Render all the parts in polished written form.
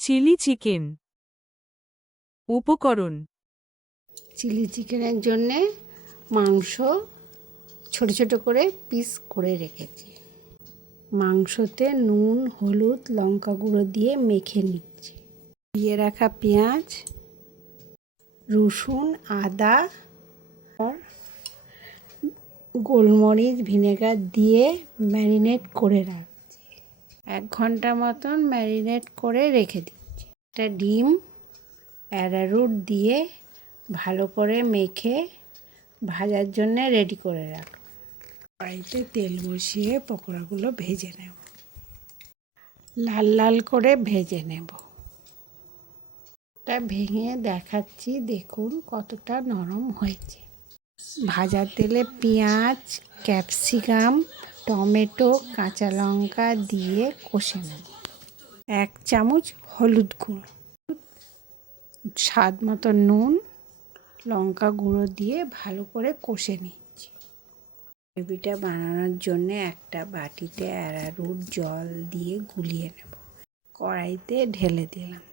Chilli chicken. উপকরণ: chilli চিকেনের জন্যে মাংস ছোট ছোট করে পিস করে রেখেছি। মাংসতে নুন, হলুদ, লঙ্কা গুঁড়ো দিয়ে মেখে নিচ্ছি। দিয়ে রাখা পেঁয়াজ, রসুন, আদা, গোলমরিচ, ভিনেগার দিয়ে ম্যারিনেট করে রাখছি। 1 ঘন্টা মতন ম্যারিনেট করে রেখে দিচ্ছি। একটা ডিম অ্যারারুট দিয়ে ভালো করে মেখে ভাজার জন্য রেডি করে রাখলাম। কড়াইতে তেল বসিয়ে পকোড়াগুলো ভেজে নেব। লাল লাল করে ভেজে নেব। এটা ভেঙে দেখাচ্ছি, দেখুন কতটা নরম হয়েছে। ভাজা তেলে পেঁয়াজ, ক্যাপসিকাম, টমেটো, কাঁচা লঙ্কা দিয়ে কষে নেব। 1 চামচ হলুদ গুঁড়ো, স্বাদ মতো নুন, লঙ্কা গুঁড়ো দিয়ে ভালো করে কষে নিচ্ছি। গ্রেভিটা বানানোর জন্য একটা বাটিতে অ্যারারুট জল দিয়ে গুলিয়ে নেব। কড়াইতে ঢেলে দিলাম।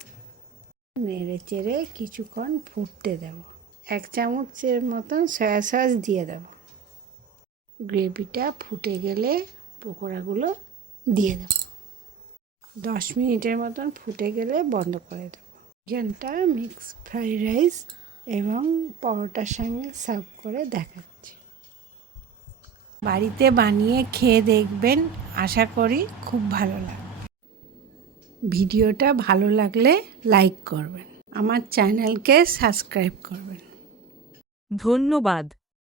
নেড়ে চেড়ে কিছুক্ষণ ফুটতে দেব। 1 চামচের মতন সয়া সস দিয়ে দেব। গ্রেভিটা ফুটে গেলে পকোড়াগুলো দিয়ে দেব। 10 মিনিটের মতন ফুটে গেলে বন্ধ করে দেব। চিকেনটা মিক্স ফ্রাইড রাইস এবং পরোটার সঙ্গে সার্ভ করে দেখাচ্ছি। বাড়িতে বানিয়ে খেয়ে দেখবেন, আশা করি খুব ভালো লাগবে। ভিডিওটা ভালো লাগলে লাইক করবেন, আমার চ্যানেলকে সাবস্ক্রাইব করবেন। ধন্যবাদ।